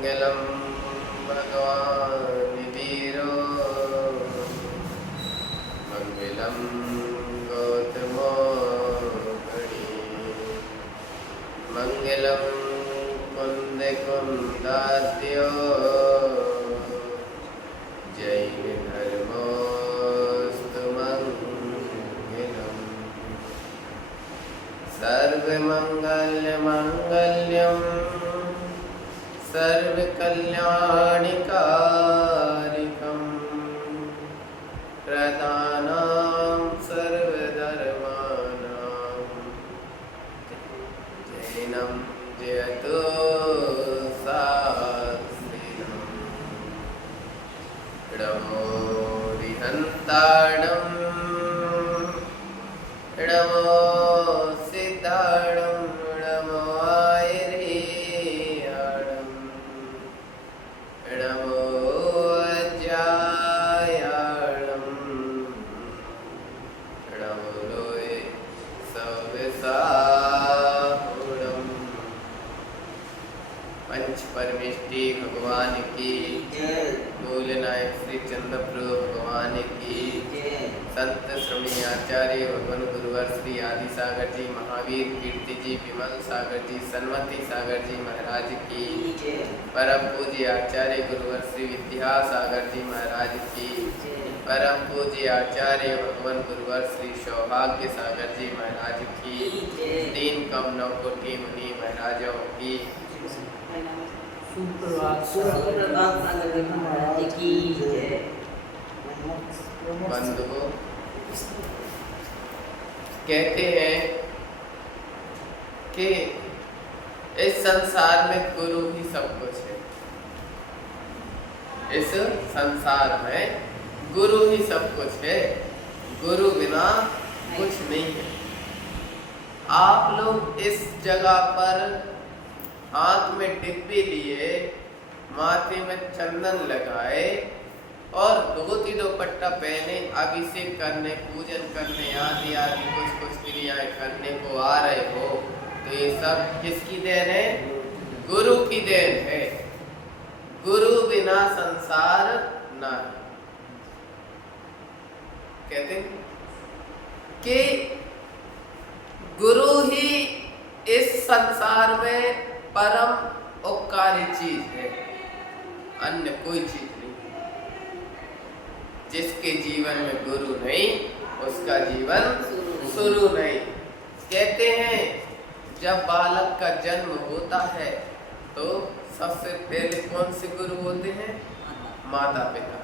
मंगलम भगवान वीरो मंगलम गौतमो गणी मंगलम कुंद कुंदास्यो जैन धर्मोस्तु मंगलम सर्वमंगल मंगल्यम सर्वकल्याणकारिकं प्रदानं सर्वधर्माणां जैनं जयतु शास्त्रिणं नमो विहन्ताणं नमो सिद्धाणं नमो आयर्याणं नमो अज्जायाणं नमो लोये सविसाहुणं। पंच परमेष्टि भगवान की मूल नायक श्री चंद्रप्रभु भगवान की संत श्रमणी आचार्य भगवान गुरुवर श्री आदि सागर जी महावीर कीर्ति जी विमल सागर जी सन्मति सागर जी महाराज की परम पूज्य आचार्य गुरुवर श्री विद्यासागर जी महाराज की परम पूज्य आचार्य भगवान गुरुवर श्री सौभाग्य सागर जी महाराज की तीन कम नौ कोटि मुनि महाराजों की बंधुओं, कहते हैं कि इस संसार में गुरु ही सब कुछ है। इस संसार में गुरु ही सब कुछ है, गुरु बिना कुछ नहीं है। आप लोग इस जगह पर हाथ में डिब्बी लिए, माथे में चंदन लगाए और धोती दुपट्टा पहने अभिषेक करने, पूजन करने आदि आदि कुछ क्रियाएं करने को आ रहे हो, तो ये सब किसकी देन है? गुरु की देन है। गुरु बिना संसार ना है। कहते हैं कि गुरु ही इस संसार में परम उपकारी चीज है, अन्य कोई चीज नहीं। जिसके जीवन में गुरु नहीं उसका जीवन शुरू नहीं। कहते हैं जब बालक का जन्म होता है तो सबसे पहले कौन से गुरु होते हैं? माता पिता।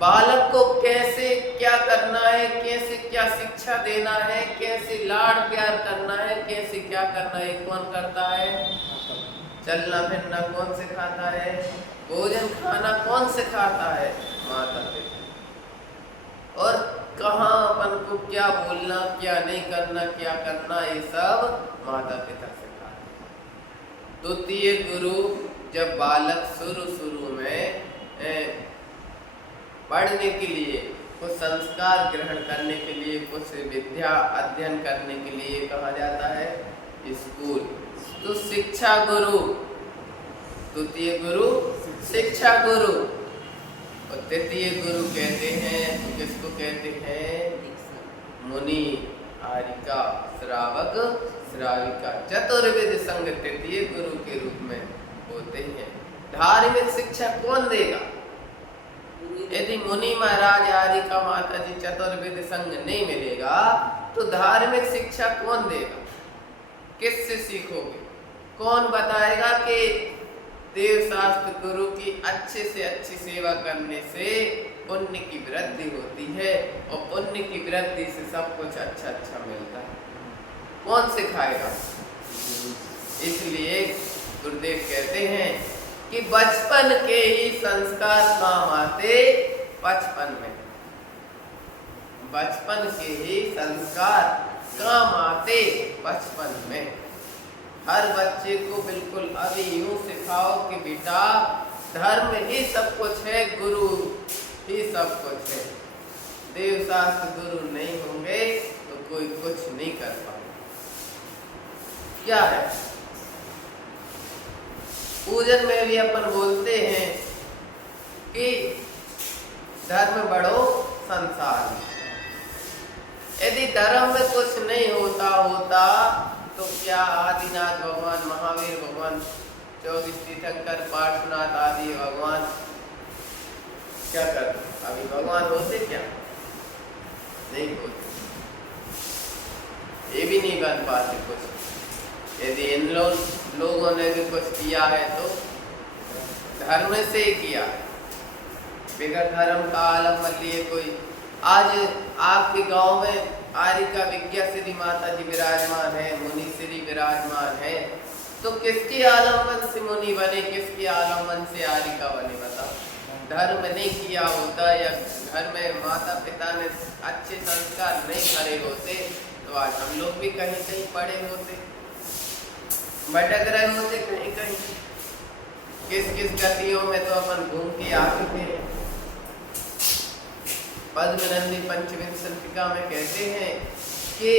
बालक को कैसे क्या करना है, कैसे क्या शिक्षा देना है, कैसे लाड़ प्यार करना है, कैसे क्या करना है, कौन करता है? चलना फिरना कौन सिखाता है? भोजन खाना कौन सिखाता है? माता पिता। और कहाँ अपन को क्या बोलना, क्या नहीं करना, क्या करना, ये सब माता पिता सिखाते हैं। द्वितीय गुरु जब बालक शुरू में पढ़ने के लिए, कुछ संस्कार ग्रहण करने के लिए, कुछ विद्या अध्ययन करने के लिए कहा जाता है स्कूल। तो शिक्षा गुरु, द्वितीय गुरु शिक्षा गुरु, और तृतीय गुरु कहते हैं तो किसको कहते हैं? मुनि, आर्यिका, श्रावक, श्राविका, चतुर्वेद संग तृतीय गुरु के रूप में होते हैं। धार्मिक शिक्षा कौन देगा? यदि मुनि महाराज, आर्यिका माता जी, चतुर्वेद संग नहीं मिलेगा तो धार्मिक शिक्षा कौन देगा? किससे सीखोगे? कौन बताएगा कि देव शास्त्र गुरु की अच्छे से अच्छी सेवा करने से पुण्य की वृद्धि होती है और पुण्य की वृद्धि से सब कुछ अच्छा अच्छा मिलता है? कौन सिखाएगा? इसलिए गुरुदेव कहते हैं कि बचपन के ही संस्कार काम आते बचपन में। बचपन के ही संस्कार काम आते बचपन में। हर बच्चे को बिल्कुल अभी यूं सिखाओ कि बेटा धर्म ही सब कुछ है, गुरु ही सब कुछ है। देव शास्त्र गुरु नहीं होंगे तो कोई कुछ नहीं कर पाएगा। क्या है? पूजन में भी अपन बोलते हैं कि धर्म बढ़ो संसार में। यदि धर्म में कुछ नहीं होता तो क्या आदिनाथ भगवान, महावीर भगवान, 24 तीर्थंकर, पार्श्वनाथ आदि भगवान क्या करते? अभी भगवान होते क्या? नहीं होते, ये भी नहीं बन पाते कुछ। यदि इन लोगों ने भी कुछ किया है तो धर्म से ही किया। बिगड़ धर्म का आलम्बन लिए कोई। आज आपके गांव में आरिका विज्ञा श्री माता जी विराजमान है, मुनि श्री विराजमान है, तो किसके आलम्बन से मुनि बने, किसके आलम्बन से आरिका बने? बताओ। धर्म नहीं किया होता या घर में माता पिता ने अच्छे संस्कार नहीं करे होते तो आज हम लोग भी कहीं कहीं पड़े होते, भटक रहे होते कहीं कहीं। किस किस गतियों में तो अपन घूम के आ चुके हैं। पद्मनंदी पंचविंशतिका में कहते हैं कि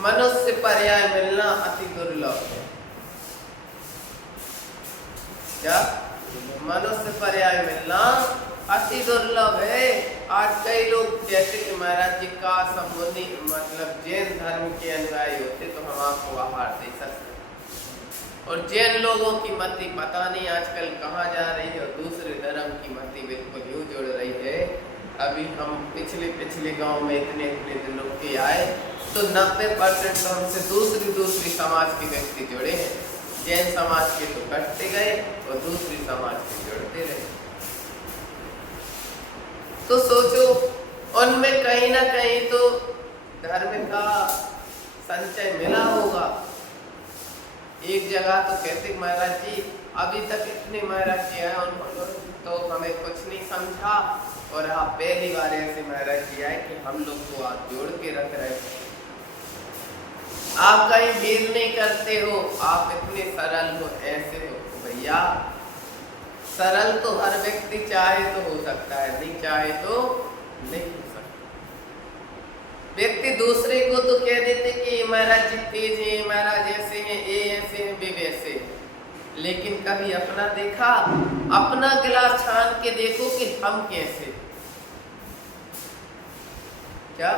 मनुष्य पर्याय मिलना अति दुर्लभ है। क्या? मनुष्य पर्याय मिलना अति दुर्लभ है। आज कई लोग कहते कि महाराज जी का मुनि मतलब जैन धर्म के अनुयायी होते तो हम आपको आहार दे सकते। और जैन लोगों की मति पता नहीं आजकल कहाँ जा रही है और दूसरे धर्म की मति बिल्कुल यूं जुड़ रही है। अभी हम पिछले गांव में इतने दिनों के आए तो 90% तो हमसे दूसरी समाज के व्यक्ति जुड़े हैं। जैन समाज के तो कटते गए और दूसरी समाज के जुड़ते रहे। तो सोचो उनमें कहीं ना कहीं तो धर्म का संचय मिला होगा। एक जगह तो कहते महाराज जी अभी तक इतने महाराज जी आए उन्होंने तो हमें कुछ नहीं समझा और आप पहली बार ऐसे महाराज जी आए कि हम लोग को आप जोड़ के रख रहे हैं। आप कहीं भीड़ नहीं करते हो, आप इतने सरल हो, ऐसे हो। भैया सरल तो हर व्यक्ति चाहे तो हो सकता है, नहीं चाहे तो नहीं हो सकता। व्यक्ति दूसरे को तो कह देते कि महाराज जी तेज है, महाराज ऐसे हैं, ये ऐसे हैं, वे वैसे हैं। लेकिन कभी अपना देखा? अपना गिलास छान के देखो कि हम कैसे। क्या?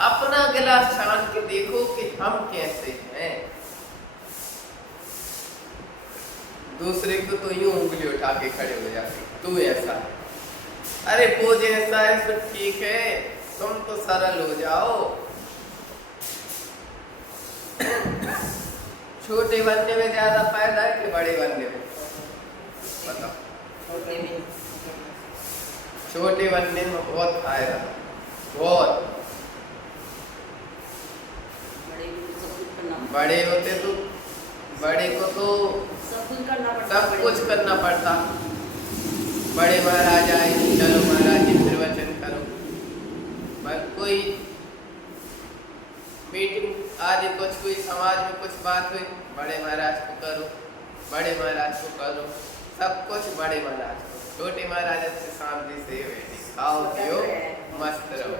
अपना गिलास छान के देखो कि हम कैसे हैं। दूसरे को तो यूं उंगली उठा के खड़े हो जाते, तू ऐसा है, अरे वो जैसा है तो ठीक है, तुम तो सरल हो जाओ। छोटे बनने में ज्यादा फायदा है कि बड़े बनने में? बताओ। छोटे बनने में बहुत फायदा, बहुत। बड़े होते तो बड़े को तो सब कुछ करना पड़ता। बड़े महाराज आए, चलो महाराज जी प्रवचन करो। कोई मीटिंग आदि कुछ कोई समाज में कुछ बात हुई, बड़े महाराज को करो, बड़े महाराज को करो, सब कुछ बड़े महाराज को। छोटे महाराज अच्छे शांति से बैठे, खाओ पियो मस्त रहो।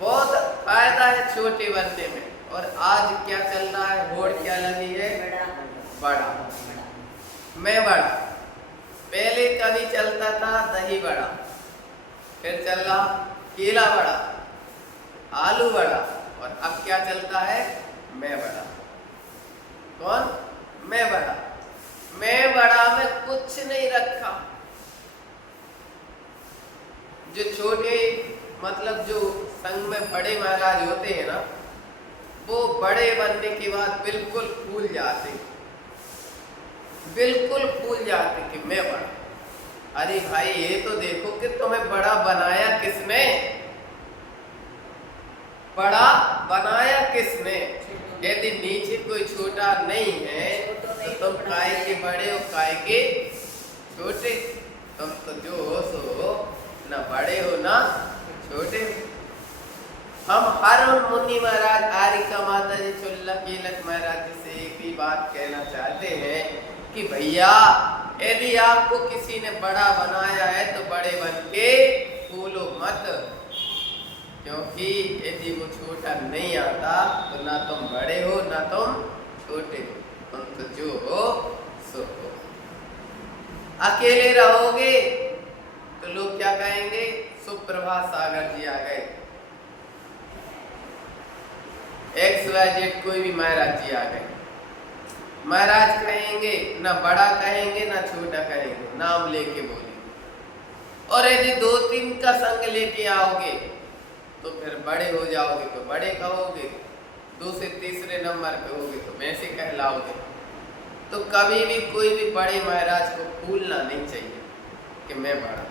बहुत फायदा है छोटे बनने में। और आज क्या चल रहा है? होड़ क्या लगी है? बड़ा। मैं बड़ा। पहले कभी चलता था दही बड़ा, फिर चल रहा केला बड़ा, आलू बड़ा, और अब क्या चलता है? मैं बड़ा। कौन? मैं बड़ा। मैं बड़ा में कुछ नहीं रखा। जो छोटे मतलब जो संघ में बड़े महाराज होते हैं ना, वो बड़े बनने के बाद बिल्कुल भूल जाते, बिल्कुल भूल जाते कि मैं बड़ा। अरे भाई ये तो देखो कि तुम्हें बड़ा बनाया किसने? बड़ा बनाया किसने? यदि नीचे कोई छोटा नहीं है तो तुम काय के बड़े हो, काय के छोटे? तुम तो जो हो सो हो, ना बड़े हो ना छोटे हो। हम हर मुनि महाराज, आरिका माता जी, चुल्ला कीलक महाराज जी से एक ही बात कहना चाहते हैं कि भैया यदि आपको किसी ने बड़ा बनाया है तो बड़े बन के फूलो मत, क्योंकि यदि वो छोटा नहीं आता तो ना तुम बड़े हो ना तुम छोटे हो, तुम तो जो हो सो हो। अकेले रहोगे तो लोग क्या कहेंगे, सुप्रभात सागर जी आ गए। XYZ कोई भी महाराज जी आ गए। महाराज कहेंगे, ना बड़ा कहेंगे ना छोटा कहेंगे, नाम लेके बोलेंगे। और यदि 2-3 का संग लेके आओगे तो फिर बड़े हो जाओगे तो बड़े कहोगे, 2 से तीसरे नंबर पे होगे तो वैसे कहलाओगे। तो कभी भी कोई भी बड़े महाराज को भूलना नहीं चाहिए कि मैं बड़ा।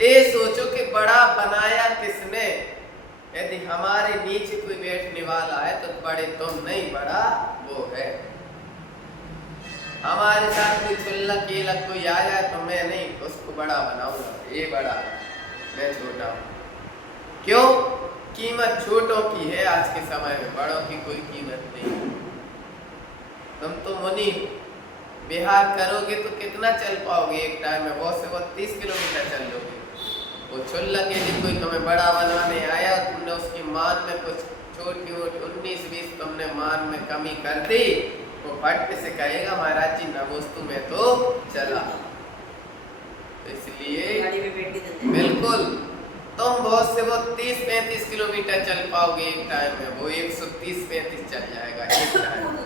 ये सोचो कि बड़ा बनाया किसने। यदि हमारे नीचे कोई बैठने वाला है तो बड़े तुम नहीं, बड़ा वो है। हमारे साथ कोई चुल्ला केला कोई आ जाए तो मैं नहीं, उसको बड़ा बनाऊंगा, ये बड़ा है, मैं छोटा हूँ। क्यों? कीमत छोटों की है आज के समय में, बड़ों की कोई कीमत नहीं। तुम तो मुनि बिहार करोगे तो कितना चल पाओगे एक टाइम में? बहुत से बहुत 30 किलोमीटर चल लोगे। वो चुल्ला के लिए कोई तुम्हें बड़ा बनाने आया, तुमने उसकी मान में कुछ छोटी मोटी 19-20 तुमने मान में कमी कर दी, वो फट से कहेगा महाराज जी नमोस्तु में तो चला। तो इसलिए बिल्कुल तुम बहुत से बहुत 30-35 किलोमीटर चल पाओगे एक टाइम में, वो 130-35 चल जाएगा एक टाइम में।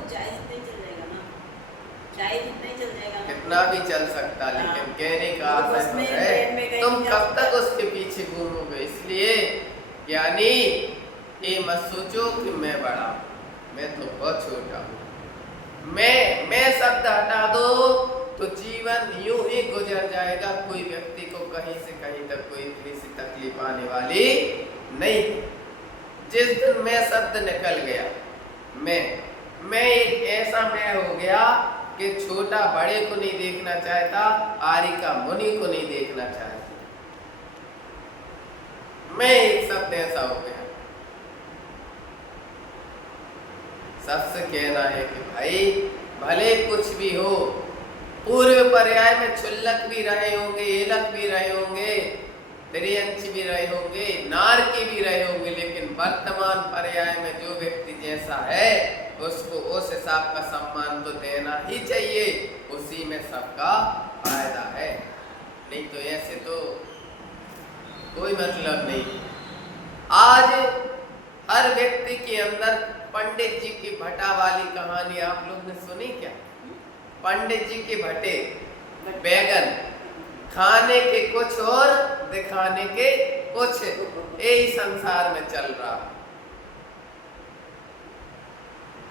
कितना भी चल सकता, लेकिन कहने का आशय है तुम कब तक उसके पीछे घूमोगे। इसलिए यानी ये मत सोचो कि मैं बड़ा, मैं तो बहुत छोटा हूँ। मैं शब्द हटा दो तो जीवन यूं ही गुजर जाएगा। कोई व्यक्ति को कहीं से कहीं तक कोई किसी तकलीफ आने वाली नहीं। जिस दिन मैं शब्द निकल गया, मैं एक ऐसा मैं हो गया कि छोटा बड़े को नहीं देखना चाहता, आर्य का मुनि को नहीं देखना चाहता। मैं एक शब्द ऐसा हो गया। सबसे कहना है कि भाई भले कुछ भी हो, पूर्व पर्याय में क्षुल्लक भी रहे होंगे, एलक भी रहे होंगे, त्रियंच भी रहे होंगे, नारकी भी रहे होंगे, लेकिन वर्तमान पर्याय में जो व्यक्ति जैसा है उसको उस हिसाब का सम्मान तो देना ही चाहिए। उसी में सबका फायदा है, नहीं तो ऐसे तो कोई मतलब नहीं। आज हर व्यक्ति के अंदर पंडित जी की भट्टा वाली कहानी आप लोग ने सुनी क्या? पंडित जी के भट्टे बैगन खाने के कुछ और दिखाने के कुछ, यही संसार में चल रहा।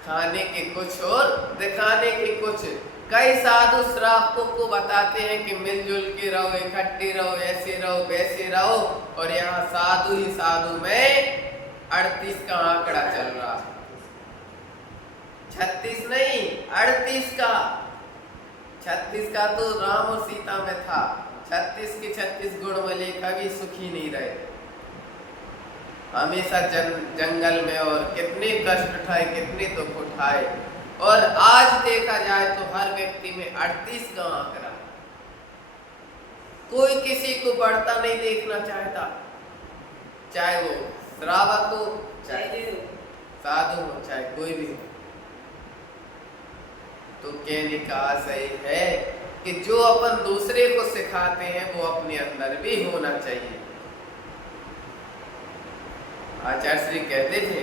खाने के कुछ और दिखाने के कुछ। कई साधु श्रावकों को बताते हैं कि मिलजुल के रहो, इकट्ठे रहो, ऐसे रहो वैसे रहो, और यहाँ साधु ही साधु में 38 का आंकड़ा चल रहा। 36 नहीं, 38 का। 36 का तो राम और सीता में था, 36 के 36 गुण वाले कभी सुखी नहीं रहे, हमेशा जंगल में, और कितने कष्ट उठाए, कितने दुख उठाए। और आज देखा जाए तो हर व्यक्ति में 38 का आंकड़ा। कोई किसी को बढ़ता नहीं देखना चाहता, चाहे वो श्रावक हो, चाहे साधु हो, चाहे कोई भी हो। तो कहने का आशय है कि जो अपन दूसरे को सिखाते हैं वो अपने अंदर भी होना चाहिए। आचार्य श्री कहते थे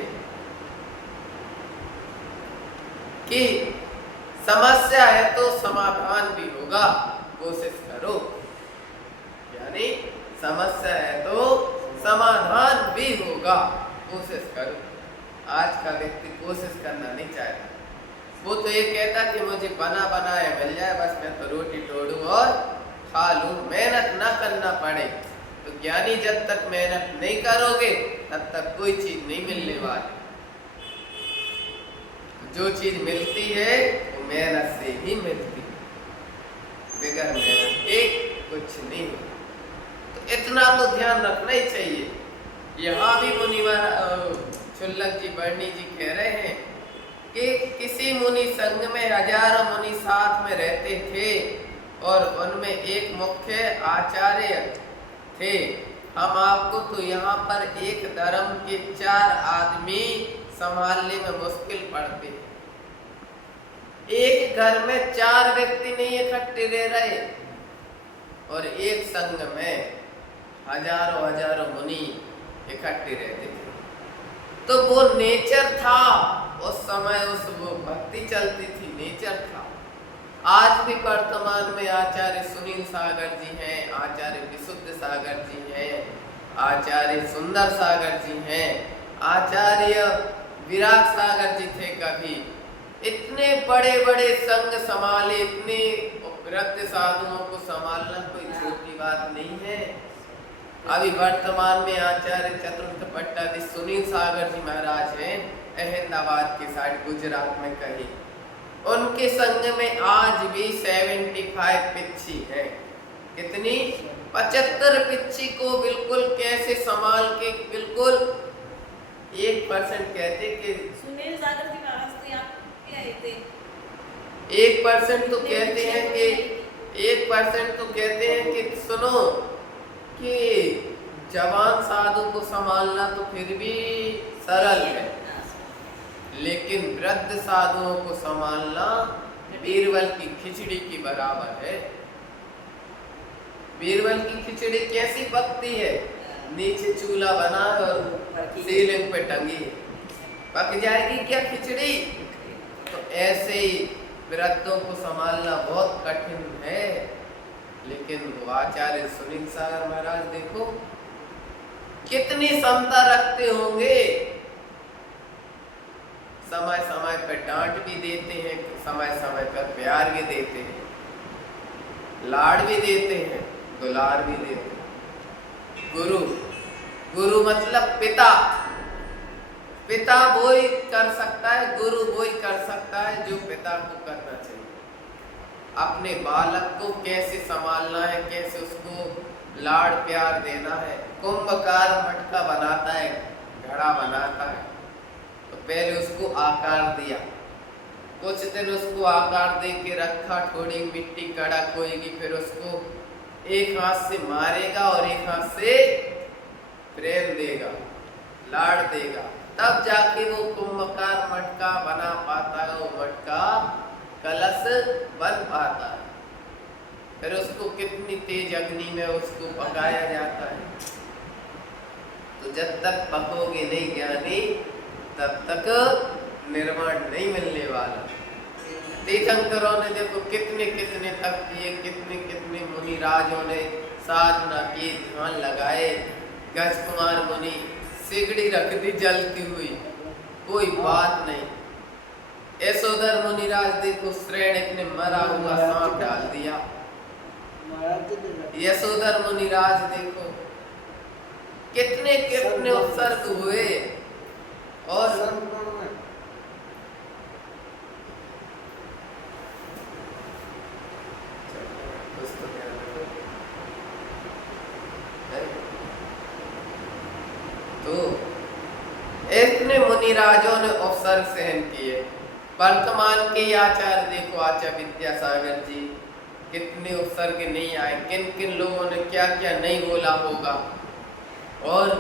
कि समस्या है तो समाधान भी होगा, कोशिश करो। यानी समस्या है तो समाधान भी होगा, कोशिश करो। आज का व्यक्ति कोशिश करना नहीं चाहता। वो तो ये कहता कि मुझे बना बनाया मिल जाए, बस मैं तो रोटी तोड़ूं और खा लूं, मेहनत ना करना पड़े। तो ज्ञानी जब तक मेहनत नहीं करोगे तब तक कोई चीज नहीं मिलने वाली। जो चीज मिलती है वो मेहनत से ही मिलती है, बगैर मेहनत के कुछ नहीं होता। तो इतना तो ध्यान रखना ही चाहिए। यहाँ भी मुनिवर क्षुल्लक जी बर्णी जी कह रहे हैं कि किसी मुनि संघ में हजारों मुनि साथ में रहते थे और उनमें एक मुख्य आचार्य थे। हम आपको तो यहाँ पर एक धर्म के 4 आदमी संभालने में मुश्किल पड़ते। एक घर में 4 व्यक्ति नहीं इकट्ठे रह रहे, और एक संघ में हजारों हजारों मुनि इकट्ठे रहते थे। तो वो नेचर था उस समय, उस वो भक्ति चलती थी, नेचर था। आज भी वर्तमान में आचार्य सुनील सागर जी हैं, आचार्य विशुद्ध सागर जी हैं, आचार्य सुंदर सागर जी हैं, आचार्य विराट सागर जी थे। कभी इतने बड़े बड़े संघ संभाले, इतने वृद्ध साधुओं को संभालना कोई छोटी बात नहीं है। अभी वर्तमान में आचार्य चतुर्थ पट्टाधीश सुनील सागर जी महाराज हैं, अहमदाबाद के साइड गुजरात में कहीं। उनके संघ में आज भी 75 पिच्छी है। कितनी? 75 पिच्छी को बिल्कुल कैसे संभाल के, बिल्कुल 1% कहते कि सुनील सागर जी महाराज तो यहाँ पे आए थे। 1% तो कहते हैं कि 1% तो कहते हैं कि सुनो कि जवान साधु को संभालना तो फिर भी सरल है, लेकिन वृद्ध साधुओं को संभालना बीरबल की खिचड़ी की बराबर है। बीरबल की खिचड़ी कैसी पकती है? नीचे चूल्हा बना और सीलिंग पे टंगी है, पक जाएगी क्या खिचड़ी? तो ऐसे ही वृद्धों को संभालना बहुत कठिन है। लेकिन वो आचार्य सुनील सागर महाराज देखो कितनी क्षमता रखते होंगे। समय समय पर डांट भी देते हैं, समय समय पर प्यार भी देते हैं, लाड़ भी देते हैं, दुलार भी देते हैं। गुरु, गुरु मतलब पिता। पिता वो ही कर सकता है, गुरु वो ही कर सकता है जो पिता को करना चाहिए। अपने बालक को कैसे संभालना है, कैसे उसको लाड़ प्यार देना है। कुंभकार मटका बनाता है, घड़ा बनाता है, तो पहले उसको आकार दिया, कुछ दिन उसको आकार दे के रखा, थोड़ी मिट्टी कड़क होएगी, फिर उसको एक हाथ से मारेगा और एक हाथ से प्रेम देगा, लाड़ देगा, तब जाके वो कुंभकार मटका बना पाता है, वो मटका कलश बन पाता है। फिर उसको कितनी तेज अग्नि में उसको पकाया जाता है। तो जब तक पकोगे नहीं ज्ञानी, तब तक निर्वाण नहीं मिलने वाला। तीर्थंकरों ने देखो कितने कितने तप किए, कितने कितने मुनिराजों ने साधना की, ध्यान लगाए। गज कुमार मुनि सिगड़ी रख दी जलती हुई, कोई बात नहीं। यशोधर मुनिराज देखो श्रेणिक ने मरा हुआ सांप डाल दिया। यशोधर मुनिराज देखो कितने कितने उत्सर्ग हुए। और तो इतने मुनिराजों ने अवसर सहन किए। वर्तमान के आचार्य देखो, आचार्य विद्यासागर जी कितने उत्सर्ग नहीं आए, किन किन लोगों ने क्या क्या नहीं बोला होगा। और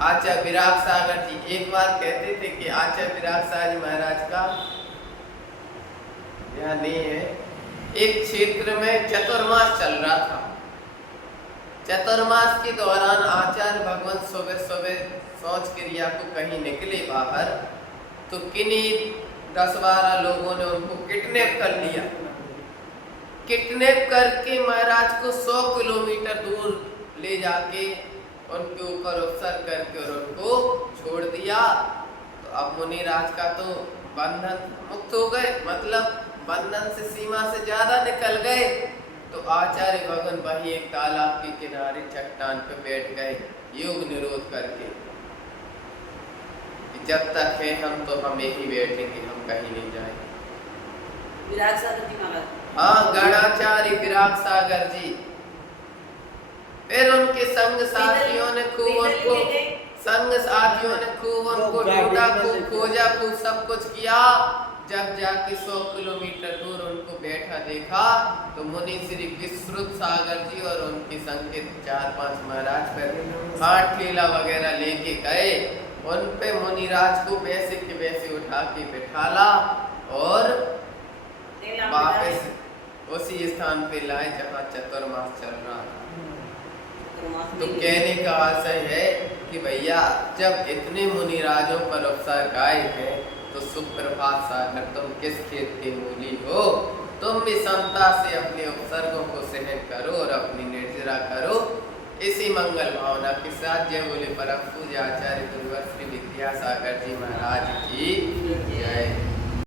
आचार्य विराट सागर जी एक बार कहते थे कि आचार्य विराट सागर जी महाराज का ध्यान नहीं है, एक क्षेत्र में चतुर्मास चल रहा था। चतुर्मास के दौरान आचार्य भगवान सुबह सुबह शौच क्रिया को कहीं निकले बाहर, तो किन्हीं 10-12 लोगों ने उनको किडनैप कर लिया। किडनैप करके महाराज को 100 किलोमीटर दूर ले जाके उनके ऊपर उपसर करके और उनको छोड़ दिया। तो अब मुनिराज का तो बंधन मुक्त हो गए, मतलब बंधन से सीमा से ज्यादा निकल गए। तो आचार्य भगवान वही एक तालाब के किनारे चट्टान पे बैठ गए योग निरोध करके, जब तक है हम तो हम यही बैठेंगे, हम कहीं नहीं जाएंगे। विराट सागर जी महाराज, हाँ, गणाचार्य विराट सागर जी। फिर उनके संग साथियों ने खूब उनको ढूंढा, खूब खोजा, खूब सब कुछ किया। जब जाके 100 किलोमीटर दूर उनको बैठा देखा, तो मुनि श्री विश्रुत सागर जी और उनके संग के 4-5 महाराज फिर हाथ ठेला वगैरह लेके गए। उन पे मुनिराज को वैसे के वैसे उठा के बिठाला और वापस उसी स्थान पे लाए जहाँ चतुर्मास चल रहा था। तो कहने का आशय है कि भैया जब इतने मुनिराजों पर उपसर्ग आए हैं तो सुप्रभात सागर तुम किस खेत के मूली हो, तुम भी समता से अपने उपसर्गों को सहन करो और अपनी निर्जरा करो। इसी मंगल भावना के साथ जय बोले परम पूज्य आचार्य गुरुवर श्री विद्यासागर जी महाराज की जय।